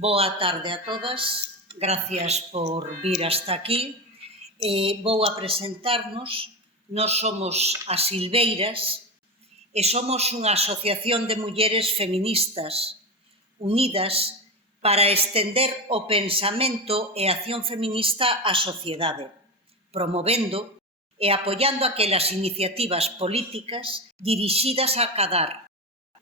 Boa tarde a todas, gracias por vir hasta aquí. Vou a presentarnos. Nós somos as Silveiras e somos unha asociación de mulleres feministas unidas para estender o pensamento e a acción feminista á sociedade, promovendo e apoiando aquelas iniciativas políticas dirixidas a acadar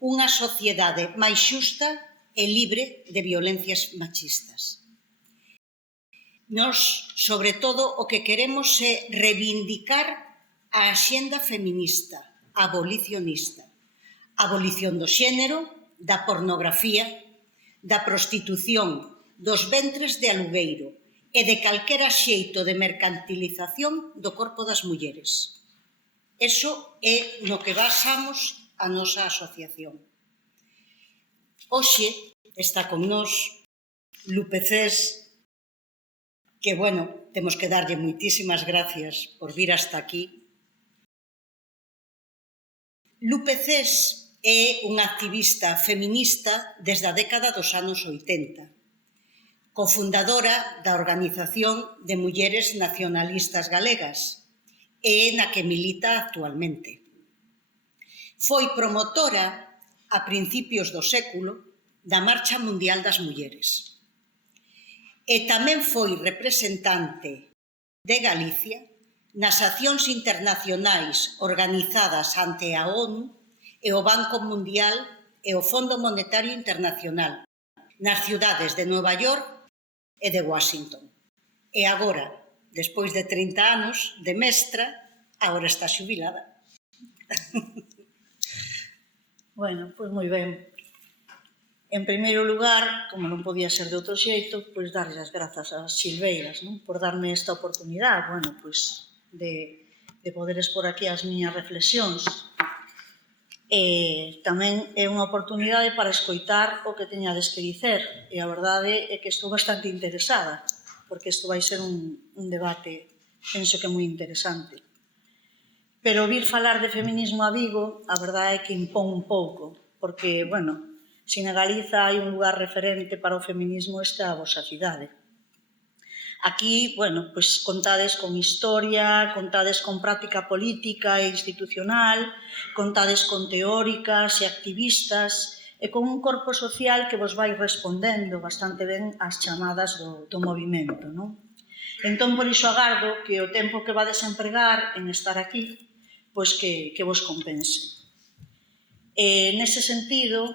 unha sociedade máis xusta e libre de violencias machistas. Nós, sobre todo, o que queremos é reivindicar a axenda feminista, abolicionista. Abolición do xénero, da pornografía, da prostitución, dos ventres de alugueiro e de calquera xeito de mercantilización do corpo das mulleres. Eso é no que basamos a nosa asociación. Hoxe está con nós Lupe Cés, que, temos que darlle moitísimas gracias por vir hasta aquí. Lupe Cés é unha activista feminista desde a década dos anos 80, cofundadora da Organización de Mulleres Nacionalistas Galegas, e na que milita actualmente. Foi promotora a principios do século da Marcha Mundial das Mulleres. E tamén foi representante de Galicia nas accións internacionais organizadas ante a ONU e o Banco Mundial e o Fondo Monetario Internacional nas cidades de Nova York e de Washington. E agora, despois de 30 anos de mestra, agora está xubilada. Pois moi ben. En primeiro lugar, como non podía ser de outro xeito, pois darlle as grazas ás Silveiras, por darme esta oportunidade, de poder expor aquí as miñas reflexións. E tamén é unha oportunidade para escoitar o que teñades que dicer. E a verdade é que estou bastante interesada, porque isto vai ser un debate, penso que moi interesante. Pero vir falar de feminismo a Vigo, a verdade é que impón un pouco, porque, se na Galiza hai un lugar referente para o feminismo, esta é a vosa cidade. Aquí, pois contades con historia, contades con práctica política e institucional, contades con teóricas e activistas e con un corpo social que vos vai respondendo bastante ben ás chamadas do movimento, Entón, por iso agardo que o tempo que vades a empregar en estar aquí, pois que vos compense. E nese sentido,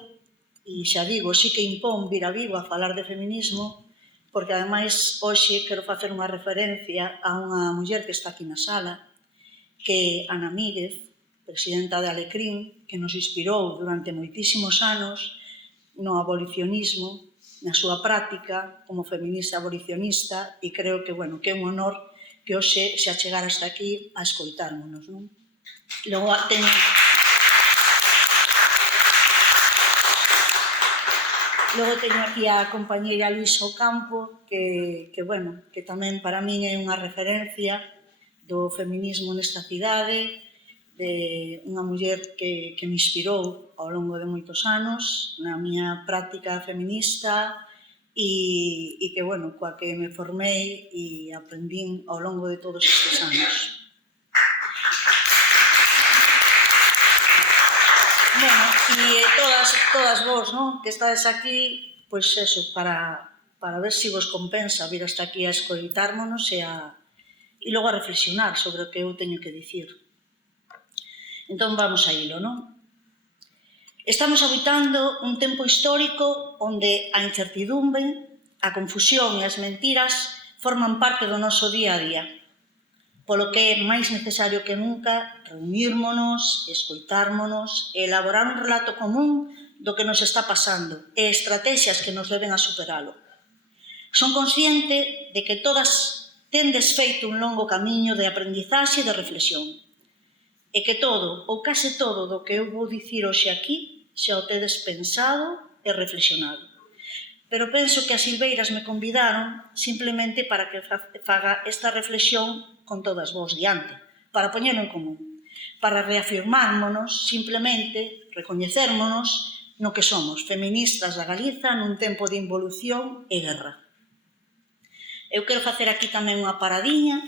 e xa digo, sí que impón vir a Vigo a falar de feminismo, porque ademais hoxe quero facer unha referencia a unha muller que está aquí na sala, que é Ana Míguez, presidenta de Alecrín, que nos inspirou durante moitísimos anos no abolicionismo, na súa práctica como feminista abolicionista, e creo que é un honor que hoxe se achegara hasta aquí a escoitármonos, Logo teño aquí a compañeira Luisa Ocampo, que tamén para min é unha referencia do feminismo nesta cidade, de unha muller que me inspirou ao longo de moitos anos na miña práctica feminista e que, coa que me formei e aprendín ao longo de todos estes anos. E todas vos, que estades aquí, pois eso, para ver se vos compensa vir hasta aquí a escoitármonos e logo a reflexionar sobre o que eu teño que dicir. Entón, vamos a hilo, Estamos habitando un tempo histórico onde a incertidumbre, a confusión e as mentiras forman parte do noso día a día, polo que é máis necesario que nunca reunírmonos, escoitármonos e elaborar un relato común do que nos está pasando e estrategias que nos leven a superalo. Son consciente de que todas tendes feito un longo camiño de aprendizaxe e de reflexión e que todo, ou case todo, do que eu vou dicir hoxe aquí xa o tedes pensado e reflexionado. Pero penso que as Silveiras me convidaron simplemente para que faga esta reflexión con todas vos diante, para poñelo en común, para reafirmármonos, simplemente, recoñecérmonos no que somos feministas da Galiza nun tempo de involución e guerra. Eu quero facer aquí tamén unha paradiña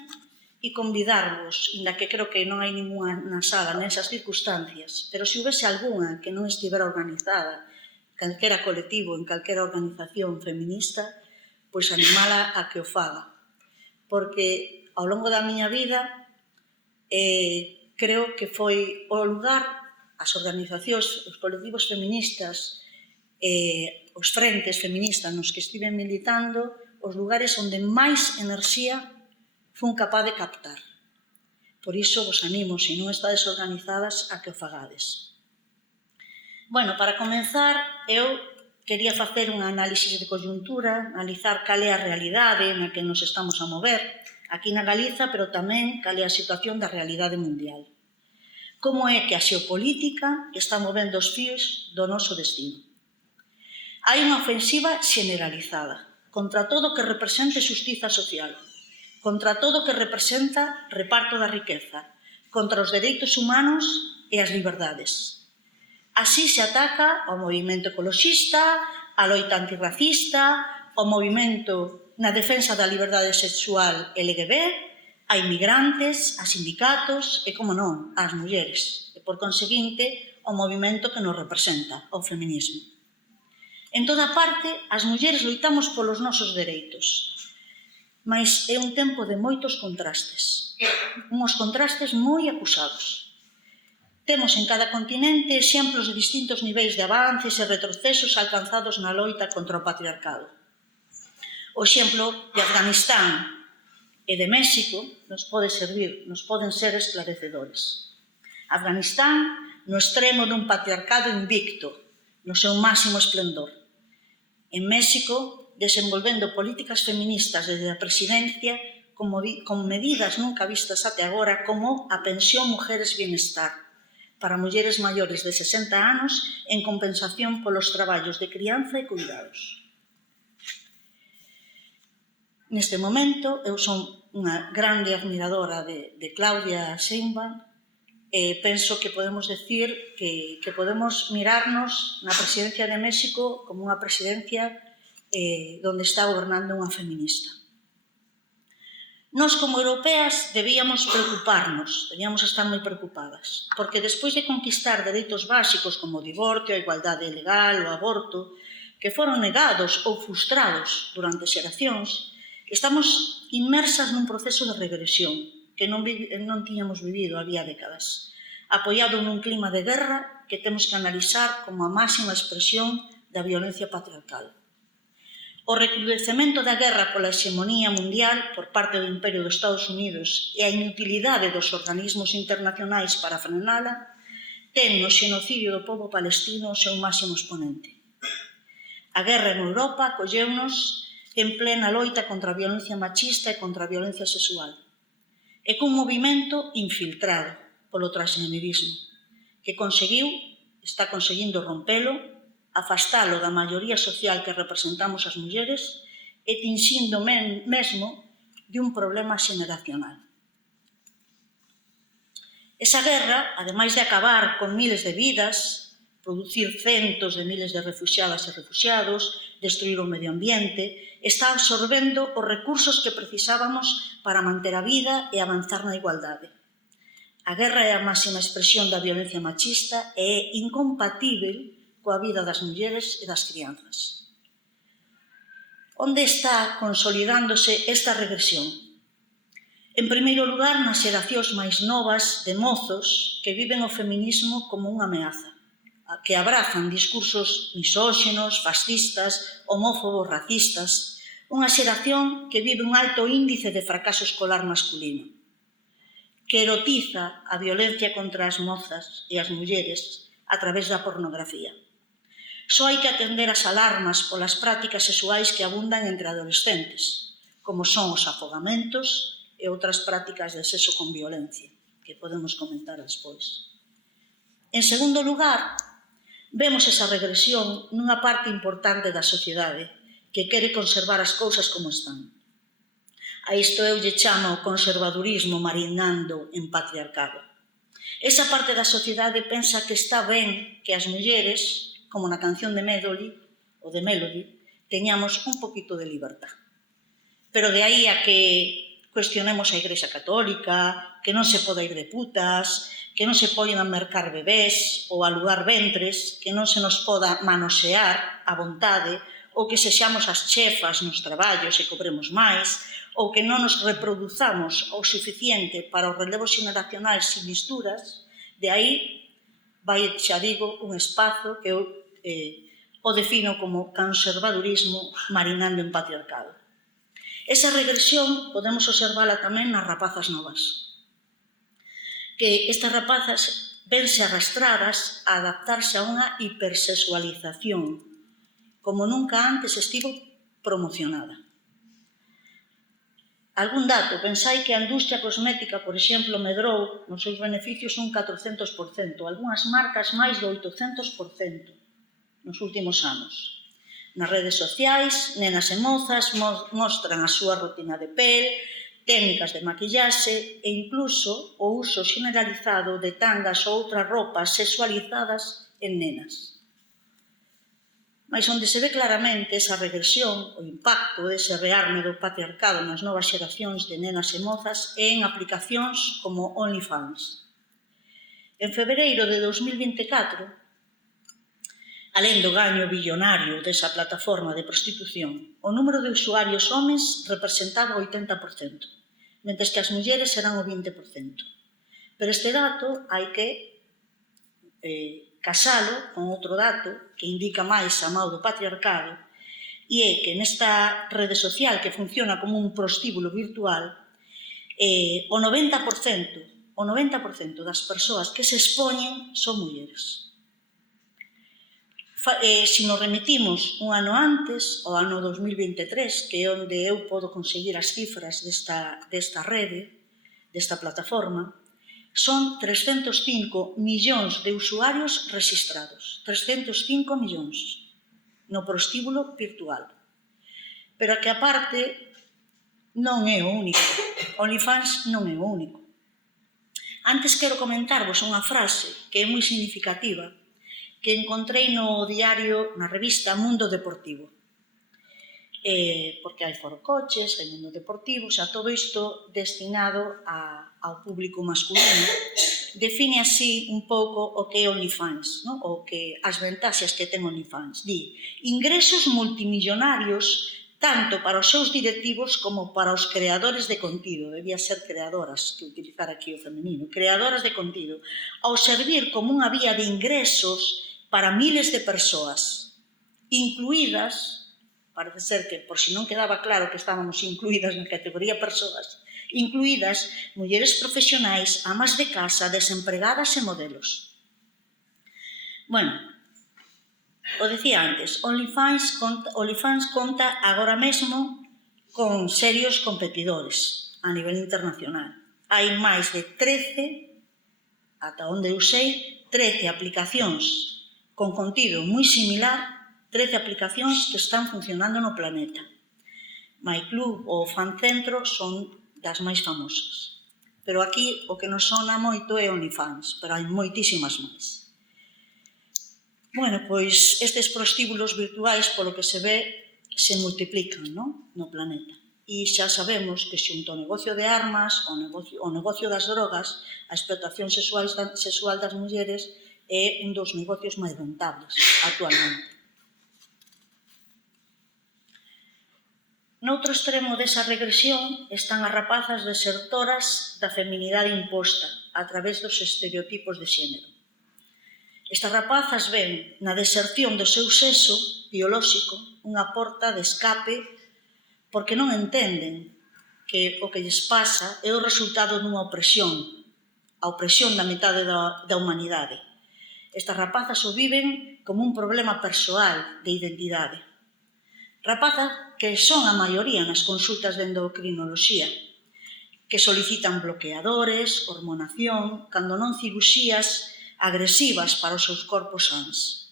e convidarvos, inda que creo que non hai ninguna na sala nesas circunstancias, pero se houvese algunha que non estivera organizada, calquera colectivo, en calquera organización feminista, pois animala a que o faga. Porque ao longo da miña vida creo que foi o lugar, as organizacións, os colectivos feministas, os frentes feministas nos que estive militando, os lugares onde máis enerxía fun capaz de captar. Por iso vos animo, se non estades organizadas, a que o fagades. Bueno, para comenzar, eu quería facer unha análisis de coyuntura, analizar cal é a realidade na que nos estamos a mover, aquí na Galiza, pero tamén cal é a situación da realidade mundial. Como é que a xeopolítica está movendo os fíos do noso destino. Hai unha ofensiva xeneralizada contra todo o que represente xustiza social, contra todo o que representa reparto da riqueza, contra os dereitos humanos e as liberdades. Así se ataca ao movimento ecoloxista, a loita antirracista, ao movimento na defensa da liberdade sexual LGBT, a inmigrantes, a sindicatos e, como non, ás mulleres, e, por conseguinte, ao movimento que nos representa, ao feminismo. En toda parte, as mulleres loitamos polos nosos dereitos, mas é un tempo de moitos contrastes, uns contrastes moi acusados. Temos en cada continente exemplos de distintos niveis de avances e retrocesos alcanzados na loita contra o patriarcado. O exemplo de Afganistán e de México nos poden ser esclarecedores. Afganistán no extremo dun patriarcado invicto, no seu máximo esplendor. En México, desenvolvendo políticas feministas desde a presidencia con medidas nunca vistas até agora como a pensión Mujeres Bienestar para mulleres maiores de 60 anos en compensación polos traballos de crianza e cuidados. Neste momento, eu son unha grande admiradora de Claudia Sheinbaum e penso que podemos decir que podemos mirarnos na presidencia de México como unha presidencia onde está gobernando unha feminista. Nós, como europeas, debíamos preocuparnos, debíamos estar moi preocupadas, porque despois de conquistar dereitos básicos como o divorcio, a igualdade legal, o aborto, que foron negados ou frustrados durante xeracións, estamos inmersas nun proceso de regresión que non tiñamos vivido había décadas, apoiado nun clima de guerra que temos que analizar como a máxima expresión da violencia patriarcal. O recrudecemento da guerra pola hexemonía mundial por parte do Imperio dos Estados Unidos e a inutilidade dos organismos internacionais para frenala ten no xenocidio do pobo palestino o seu máximo exponente. A guerra en Europa colleunos en plena loita contra a violencia machista e contra a violencia sexual, e cun movimento infiltrado polo transgenerismo, que está conseguindo rompelo, afastalo da maioría social que representamos as mulleres e tinxindo mesmo de un problema xeneracional. Esa guerra, ademais de acabar con miles de vidas, producir centos de miles de refuxiadas e refuxiados, destruir o medio ambiente, está absorbendo os recursos que precisábamos para manter a vida e avanzar na igualdade. A guerra é a máxima expresión da violencia machista e é incompatível coa vida das mulleres e das crianzas. Onde está consolidándose esta regresión? En primeiro lugar, nas xeracións máis novas de mozos que viven o feminismo como unha ameaza, que abrazan discursos misóxinos, fascistas, homófobos, racistas, unha xeración que vive un alto índice de fracaso escolar masculino, que erotiza a violencia contra as mozas e as mulleres a través da pornografía. Só hai que atender as alarmas polas prácticas sexuais que abundan entre adolescentes, como son os afogamentos e outras prácticas de sexo con violencia, que podemos comentar despois. En segundo lugar, vemos esa regresión nunha parte importante da sociedade que quere conservar as cousas como están. A isto eu lle chamo conservadurismo marinando en patriarcado. Esa parte da sociedade pensa que está ben que as mulleres como na canción de Melody, teñamos un poquito de libertad. Pero de aí a que cuestionemos a Igrexa Católica, que non se pode ir de putas, que non se poden mercar bebés ou alugar ventres, que non se nos poda manosear a vontade, ou que sexamos as chefas nos traballos e cobremos máis, ou que non nos reproduzamos o suficiente para o relevo xeneracional sin misturas, de aí vai, xa digo, un espazo que eu o defino como conservadurismo marinando en patriarcado. Esa regresión podemos observala tamén nas rapazas novas, que estas rapazas vense arrastradas a adaptarse a unha hipersexualización, como nunca antes estivo promocionada. Algún dato, pensai que a industria cosmética, por exemplo, medrou nos seus beneficios un 400%, algunhas marcas máis do 800% nos últimos anos. Nas redes sociais, nenas e mozas mostran a súa rutina de pel, técnicas de maquillaxe e incluso o uso generalizado de tangas ou outras roupas sexualizadas en nenas. Mas onde se ve claramente esa regresión, o impacto dese rearme do patriarcado nas novas xeracións de nenas e mozas é en aplicacións como OnlyFans. En febreiro de 2024, alén do gaño billonario desa plataforma de prostitución, o número de usuarios homes representaba o 80%, mentres que as mulleres eran o 20%. Pero este dato hai que casalo con outro dato que indica máis a mau do patriarcado, e é que nesta rede social que funciona como un prostíbulo virtual, o 90% das persoas que se expoñen son mulleres. Se nos remitimos un ano antes, ao ano 2023, que é onde eu podo conseguir as cifras desta rede, desta plataforma, son 305 millóns de usuarios registrados. 305 millóns no prostíbulo virtual. Pero que aparte non é o único. OnlyFans non é o único. Antes quero comentarvos unha frase que é moi significativa que encontrei no diario, na revista Mundo Deportivo. Porque hai forocoches, hai Mundo Deportivo, xa todo isto destinado ao público masculino. Define así un pouco o que é OnlyFans, no? As ventaxas que ten OnlyFans. Di, ingresos multimillonarios tanto para os seus directivos como para os creadores de contido, debía ser creadoras, que utilizar aquí o feminino, creadoras de contido, ao servir como unha vía de ingresos para miles de persoas, incluídas, parece ser que por si non quedaba claro que estábamos incluídas na categoría persoas, incluídas mulleres profesionais, amas de casa, desempregadas e modelos. Bueno, o decía antes, OnlyFans conta agora mesmo con serios competidores a nivel internacional. Hai máis de 13, ata onde eu sei, 13 aplicacións con contido moi similar, 13 aplicacións que están funcionando no planeta. MyClub ou Fancentro son das máis famosas. Pero aquí o que nos sona moito é OnlyFans, pero hai moitísimas máis. Bueno, pois estes prostíbulos virtuais, polo que se ve, se multiplican no planeta. E xa sabemos que xunto ao negocio de armas, o negocio das drogas, a explotación sexual das mulleres é un dos negocios máis rentables actualmente. Noutro extremo desa regresión están as rapazas desertoras da feminidade imposta a través dos estereotipos de xénero. Estas rapazas ven na deserción do seu sexo biolóxico unha porta de escape porque non entenden que o que lles pasa é o resultado dunha opresión, a opresión da metade da humanidade. Estas rapazas o viven como un problema persoal de identidade. Rapazas que son a maioría nas consultas de endocrinoloxía, que solicitan bloqueadores, hormonación, cando non cirurxías agresivas para os seus corpos sans.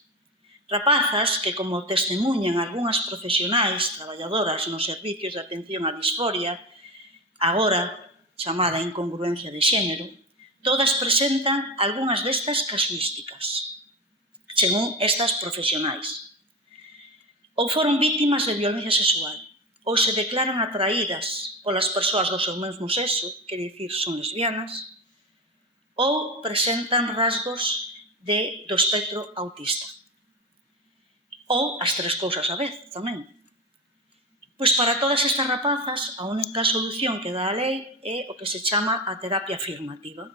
Rapazas que, como testemunhan algunhas profesionais traballadoras nos servicios de atención á disforia, agora chamada incongruencia de xénero, todas presentan algunhas destas casuísticas. según estas profesionais. Ou foron vítimas de violencia sexual, ou se declaran atraídas polas persoas do seu mesmo sexo, quer dicir, son lesbianas, ou presentan rasgos do espectro autista. Ou as tres cousas a vez, tamén. Pois para todas estas rapazas, a única solución que dá a lei é o que se chama a terapia afirmativa.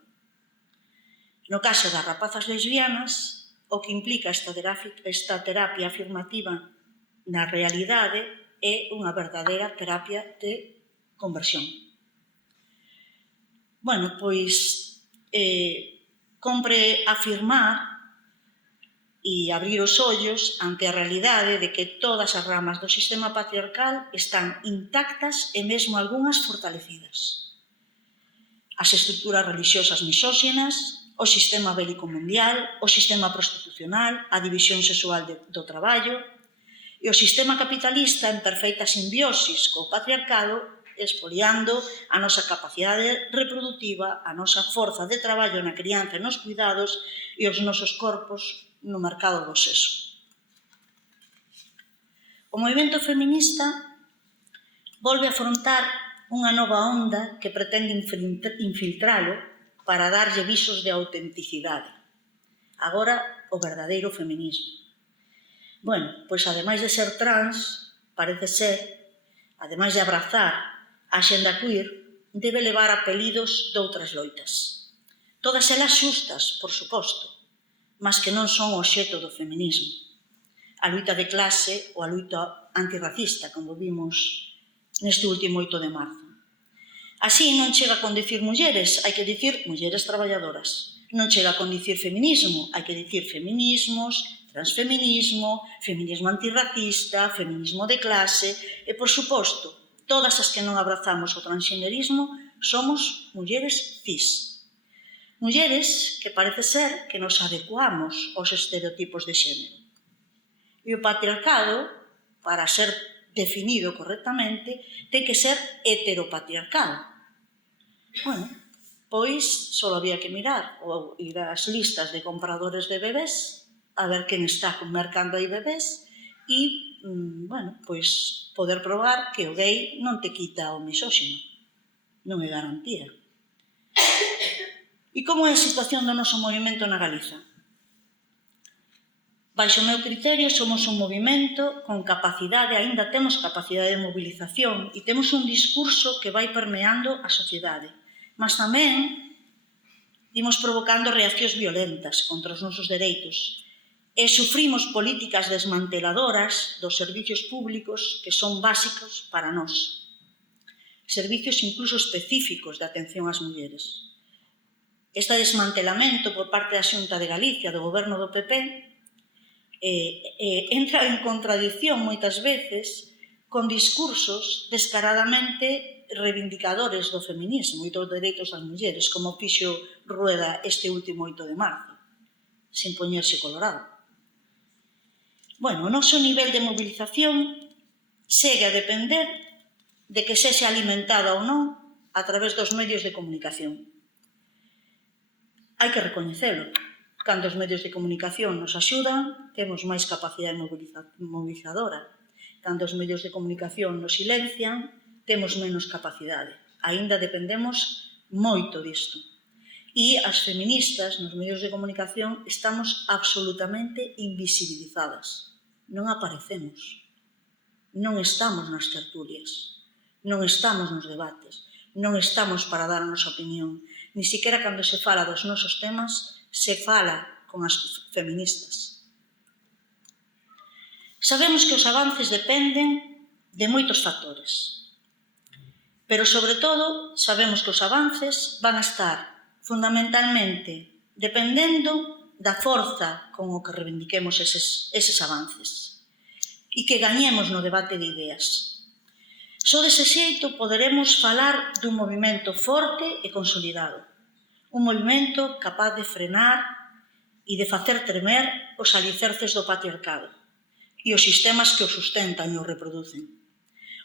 No caso das rapazas lesbianas, o que implica esta terapia afirmativa na realidade é unha verdadeira terapia de conversión. Bueno, pois compre afirmar e abrir os ollos ante a realidade de que todas as ramas do sistema patriarcal están intactas e mesmo algunhas fortalecidas. As estruturas religiosas misóxinas, o sistema bélico mundial, o sistema prostitucional, a división sexual do traballo e o sistema capitalista en perfeita simbiosis co patriarcado, expoliando a nosa capacidade reproductiva, a nosa forza de traballo na crianza e nos cuidados e os nosos corpos no mercado do sexo. O movimento feminista volve a afrontar unha nova onda que pretende infiltralo para darlle visos de autenticidade. Agora, o verdadeiro feminismo. Bueno, pois ademais de ser trans, parece ser, ademais de abrazar a xenda queer, debe levar apelidos doutras loitas. Todas elas xustas, por suposto, mas que non son o obxecto do feminismo. A luita de clase ou a luita antirracista, como vimos neste último 8 de marzo. Así non chega con dicir mulleres, hai que dicir mulleres traballadoras. Non chega con dicir feminismo, hai que dicir feminismos, transfeminismo, feminismo antirracista, feminismo de clase e, por suposto, todas as que non abrazamos o transxenerismo somos mulleres cis. Mulleres que parece ser que nos adecuamos aos estereotipos de xénero. E o patriarcado, para ser definido correctamente, ten que ser heteropatriarcado. Bueno, pois só había que mirar ou ir ás listas de compradores de bebés a ver quen está mercando aí bebés e, bueno, pois poder probar que o gay non te quita o misóxino. Non é garantía. E como é a situación do noso movimento na Galiza? Baixo o meu criterio, somos un movimento con capacidade, aínda temos capacidade de movilización e temos un discurso que vai permeando a sociedade. Mas tamén imos provocando reaccións violentas contra os nosos dereitos e sufrimos políticas desmanteladoras dos servicios públicos que son básicos para nós. Servicios incluso específicos de atención ás mulleres. Este desmantelamento por parte da Xunta de Galicia, do goberno do PP, entra en contradición moitas veces con discursos descaradamente reivindicadores do feminismo e dos dereitos das mulleres, como fixo Rueda este último 8 de marzo, sin poñerse colorado. Bueno, o noso nivel de movilización segue a depender de que sexa alimentada ou non a través dos medios de comunicación. Hai que recoñecelo. Cando os medios de comunicación nos axudan, temos máis capacidade mobilizadora. Cando os medios de comunicación nos silencian, temos menos capacidade. Aínda dependemos moito disto. E as feministas nos medios de comunicación estamos absolutamente invisibilizadas. Non aparecemos. Non estamos nas tertulias. Non estamos nos debates. Non estamos para dar a nosa opinión. Ni siquiera cando se fala dos nosos temas, se fala con as feministas. Sabemos que os avances dependen de moitos factores, pero, sobre todo, sabemos que os avances van a estar fundamentalmente dependendo da forza con o que reivindiquemos eses avances e que gañemos no debate de ideas. Só dese xeito poderemos falar dun movimento forte e consolidado, un movimento capaz de frenar e de facer tremer os alicerces do patriarcado e os sistemas que o sustentan e o reproducen.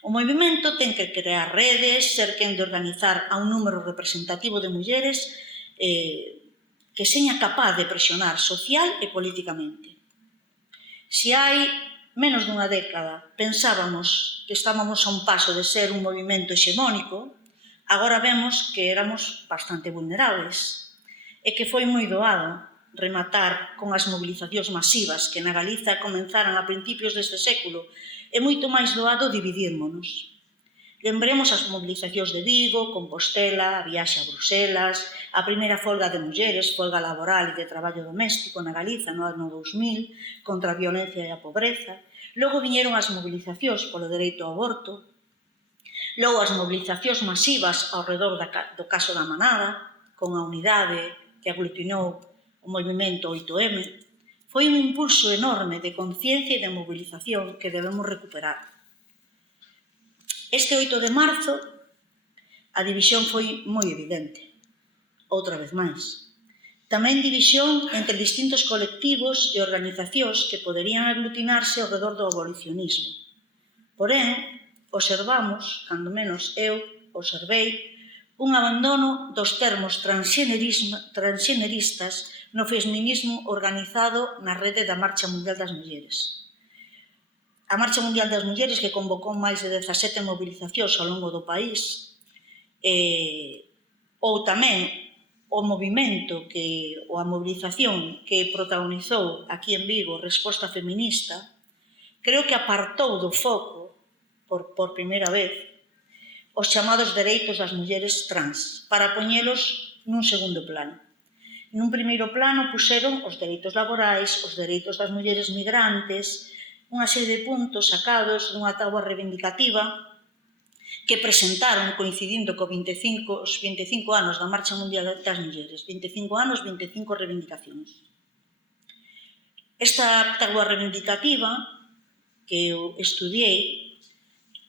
O movimento ten que crear redes, ser quen de organizar a un número representativo de mulleres que seña capaz de presionar social e políticamente. Si hai menos dunha década pensábamos que estábamos a un paso de ser un movimento hexemónico, agora vemos que éramos bastante vulnerables e que foi moi doado rematar con as mobilizacións masivas que na Galiza comenzaran a principios deste século e moito máis doado dividírmonos. Lembremos as mobilizacións de Vigo, Compostela, a viaxe a Bruselas, a primeira folga de mulleres, folga laboral e de traballo doméstico na Galiza no ano 2000, contra a violencia e a pobreza. Logo viñeron as mobilizacións polo dereito ao aborto, logo as mobilizacións masivas ao redor do caso da Manada, con a unidade que aglutinou o movimento 8M. Foi un impulso enorme de conciencia e de mobilización que debemos recuperar. Este 8 de marzo, a división foi moi evidente, outra vez máis. Tamén división entre distintos colectivos e organizacións que poderían aglutinarse ao redor do abolicionismo. Porén, observamos, cando menos eu observei, un abandono dos termos transxeneristas no feminismo organizado na rede da Marcha Mundial das Mulleres. A Marcha Mundial das Mulleres, que convocou máis de 17 mobilizacións ao longo do país, ou tamén o movimento ou a mobilización que protagonizou aquí en Vigo Resposta Feminista, creo que apartou do foco, por primeira vez, os chamados dereitos das mulleres trans, para poñelos nun segundo plano. Nun primeiro plano puxeron os dereitos laborais, os dereitos das mulleres migrantes, unha serie de puntos sacados dunha táboa reivindicativa que presentaron coincidindo os 25 anos da Marcha Mundial das Mulleres. 25 anos, 25 reivindicacións. Esta táboa reivindicativa que eu estudiei,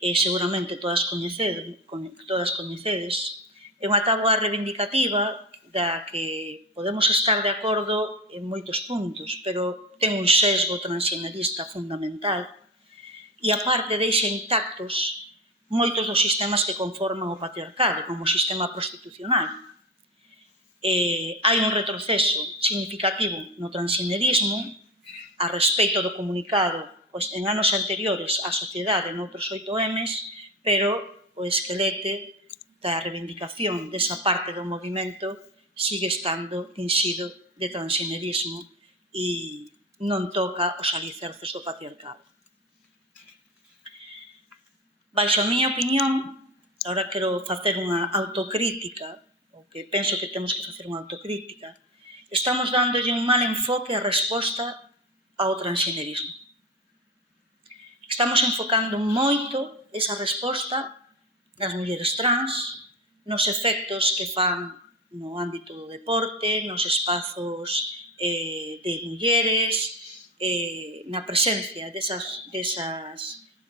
e seguramente todas coñecedes, é unha táboa reivindicativa da que podemos estar de acordo en moitos puntos, pero ten un sesgo transxenerista fundamental e, aparte, deixa intactos moitos dos sistemas que conforman o patriarcado, como o sistema prostitucional. Hai un retroceso significativo no transxenerismo a respeito do comunicado en anos anteriores á sociedade noutros 8Ms, pero o esquelete da reivindicación desa parte do movimento sigue estando tinxido de transxenerismo e non toca os alicerces do patriarcado. Baixo a miña opinión, agora quero facer unha autocrítica, ou que penso que temos que facer unha autocrítica, estamos dándolle un mal enfoque a resposta ao transxenerismo. Estamos enfocando moito esa resposta nas mulleres trans, nos efectos que fan no ámbito do deporte, nos espazos de mulleres, na presencia desas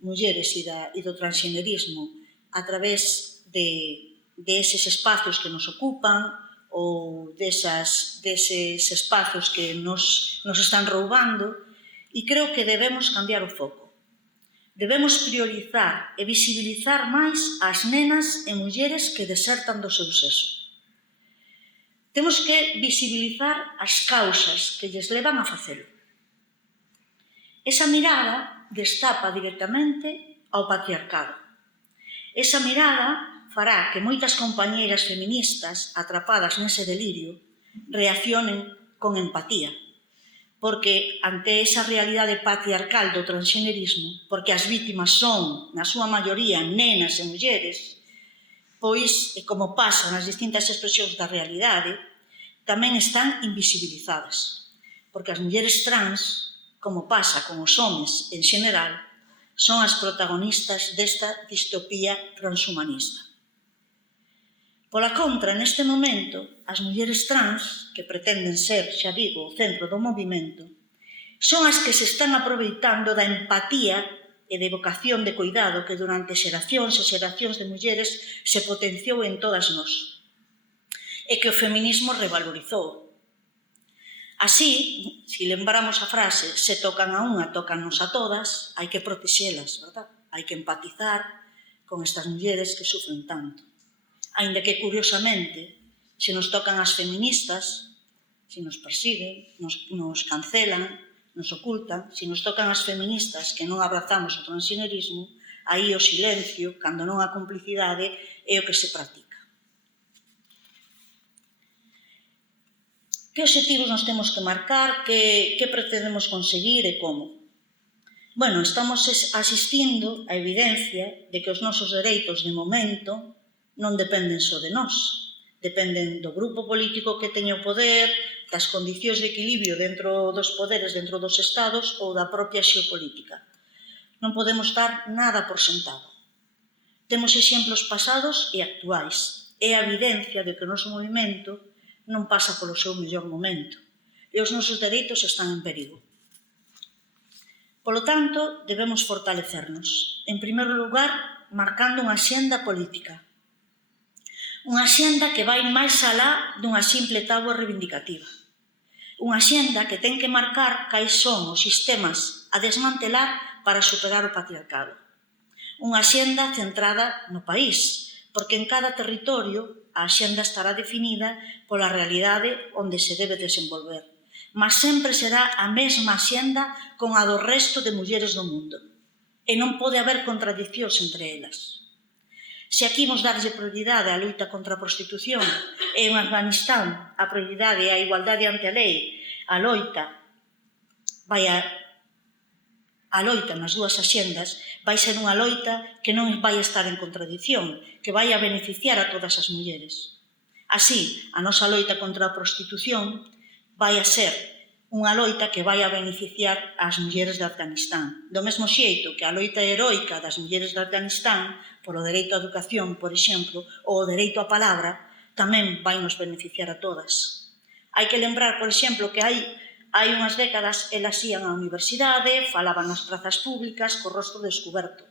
mulleres e do transxenerismo a través de eses espazos que nos ocupan ou deses espazos que nos están roubando, e creo que debemos cambiar o foco. Debemos priorizar e visibilizar máis as nenas e mulleres que desertan do seu sexo. Temos que visibilizar as causas que lles levan a facelo. Esa mirada destapa directamente ao patriarcado. Esa mirada fará que moitas compañeiras feministas atrapadas nese delirio reaccionen con empatía, porque ante esa realidade patriarcal do transxenerismo, porque as vítimas son, na súa maioría, nenas e mulleres, pois, como pasa nas distintas expresións da realidade, tamén están invisibilizadas, porque as mulleres trans, como pasa con os homes en xeral, son as protagonistas desta distopía transhumanista. Pola contra, neste momento, as mulleres trans, que pretenden ser, xa digo, o centro do movimento, son as que se están aproveitando da empatía e de vocación de cuidado que durante xeracións e xeracións de mulleres se potenciou en todas nós, e que o feminismo revalorizou. Así, se lembramos a frase "se tocan a unha, tócannos a todas", hai que protexelas, verdad? Hai que empatizar con estas mulleres que sufren tanto. Aínda que, curiosamente, se nos tocan as feministas, se nos persiguen, nos cancelan, nos ocultan, se nos tocan as feministas que non abrazamos o transxenerismo, aí o silencio, cando non a complicidade, é o que se practica. Que obxectivos nos temos que marcar, que pretendemos conseguir e como? Bueno, estamos asistindo á evidencia de que os nosos dereitos de momento non dependen só de nós, dependen do grupo político que teña o poder, das condicións de equilibrio dentro dos poderes, dentro dos estados ou da propia xeopolítica. Non podemos dar nada por sentado. Temos exemplos pasados e actuais. É a evidencia de que o noso movimento non pasa polo seu mellor momento e os nosos dereitos están en perigo. Polo tanto, debemos fortalecernos. En primeiro lugar, marcando unha xenda política. Unha xenda que vai máis alá dunha simple táboa reivindicativa. Unha xenda que ten que marcar cais son os sistemas a desmantelar para superar o patriarcado. Unha xenda centrada no país, porque en cada territorio a xenda estará definida pola realidade onde se debe desenvolver, mas sempre será a mesma xenda con a do resto de mulleres do mundo. E non pode haber contradicións entre elas. Se aquí imos darlle prioridade á loita contra a prostitución e en Afganistán a prioridade á igualdade ante a lei, a loita nas dúas axendas vai ser unha loita que non vai estar en contradición, que vai a beneficiar a todas as mulleres. Así, a nosa loita contra a prostitución vai a ser unha loita que vai a beneficiar as mulleres de Afganistán. Do mesmo xeito que a loita heroica das mulleres de Afganistán polo dereito á educación, por exemplo, ou o dereito á palabra, tamén vai nos beneficiar a todas. Hai que lembrar, por exemplo, que hai unhas décadas elas ían á universidade, falaban nas prazas públicas co rostro descoberto.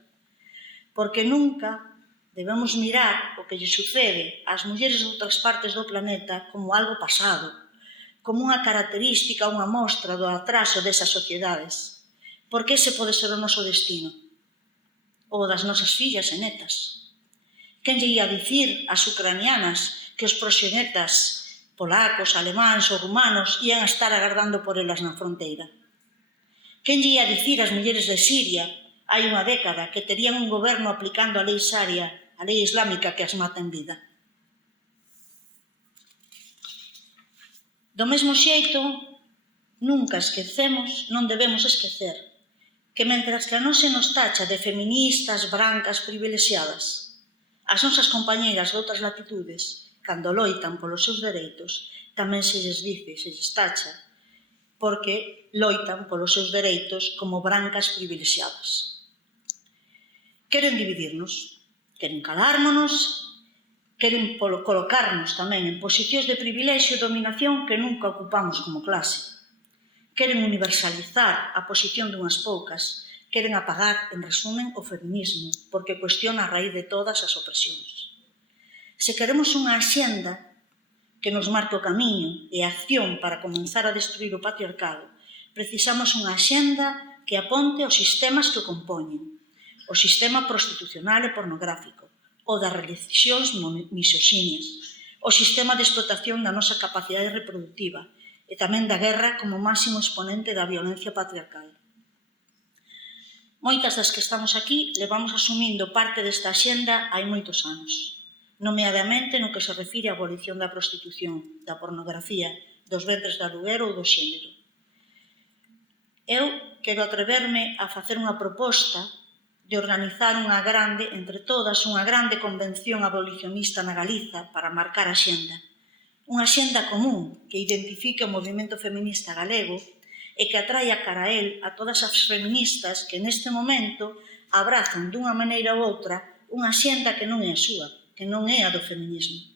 Porque nunca debemos mirar o que lle sucede ás mulleres de outras partes do planeta como algo pasado, como unha característica, unha mostra do atraso desas sociedades. Porque ese pode ser o noso destino, ou das nosas fillas e netas. Quen lle ia dicir ás ucranianas que os proxenetas polacos, alemáns ou rumanos ian a estar agardando por elas na fronteira? Quen lle ia dicir ás mulleres de Siria hai unha década que terían un goberno aplicando a lei Sharia, a lei islámica que as mata en vida? Do mesmo xeito, nunca esquecemos, non debemos esquecer, que mentras que a nós se nos tacha de feministas, brancas, privilexiadas, as nosas compañeiras de outras latitudes, cando loitan polos seus dereitos, tamén se lles dice, se lles tacha, porque loitan polos seus dereitos como brancas privilexiadas. Queren dividirnos, queren calármonos, queren colocarnos tamén en posicións de privilexio e dominación que nunca ocupamos como clase. Queren universalizar a posición dunhas poucas, queren apagar, en resumen, o feminismo, porque cuestiona a raíz de todas as opresións. Se queremos unha axenda que nos marque o camiño e a acción para comenzar a destruir o patriarcado, precisamos unha axenda que aponte os sistemas que o compoñen, o sistema prostitucional e pornográfico, o das religións misoxinias, o sistema de explotación da nosa capacidade reproductiva e tamén da guerra como máximo exponente da violencia patriarcal. Moitas das que estamos aquí levamos asumindo parte desta axenda hai moitos anos, nomeadamente no que se refire á abolición da prostitución, da pornografía, dos ventres de aluguer ou do xénero. Eu quero atreverme a facer unha proposta de organizar entre todas, unha grande convención abolicionista na Galiza para marcar a xenda. Unha xenda común que identifique o movimento feminista galego e que atraia cara a él a todas as feministas que neste momento abrazan dunha maneira ou outra unha xenda que non é a súa, que non é a do feminismo.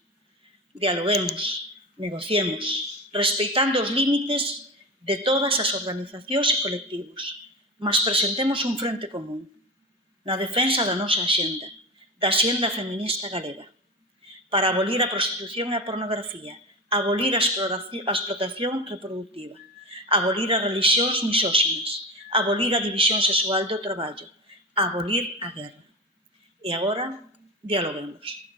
Dialoguemos, negociemos, respeitando os límites de todas as organizacións e colectivos, mas presentemos un frente común na defensa da nosa axenda, da axenda feminista galega, para abolir a prostitución e a pornografía, abolir a explotación reproductiva, abolir as religións misóxinas, abolir a división sexual do traballo, abolir a guerra. E agora, dialoguemos.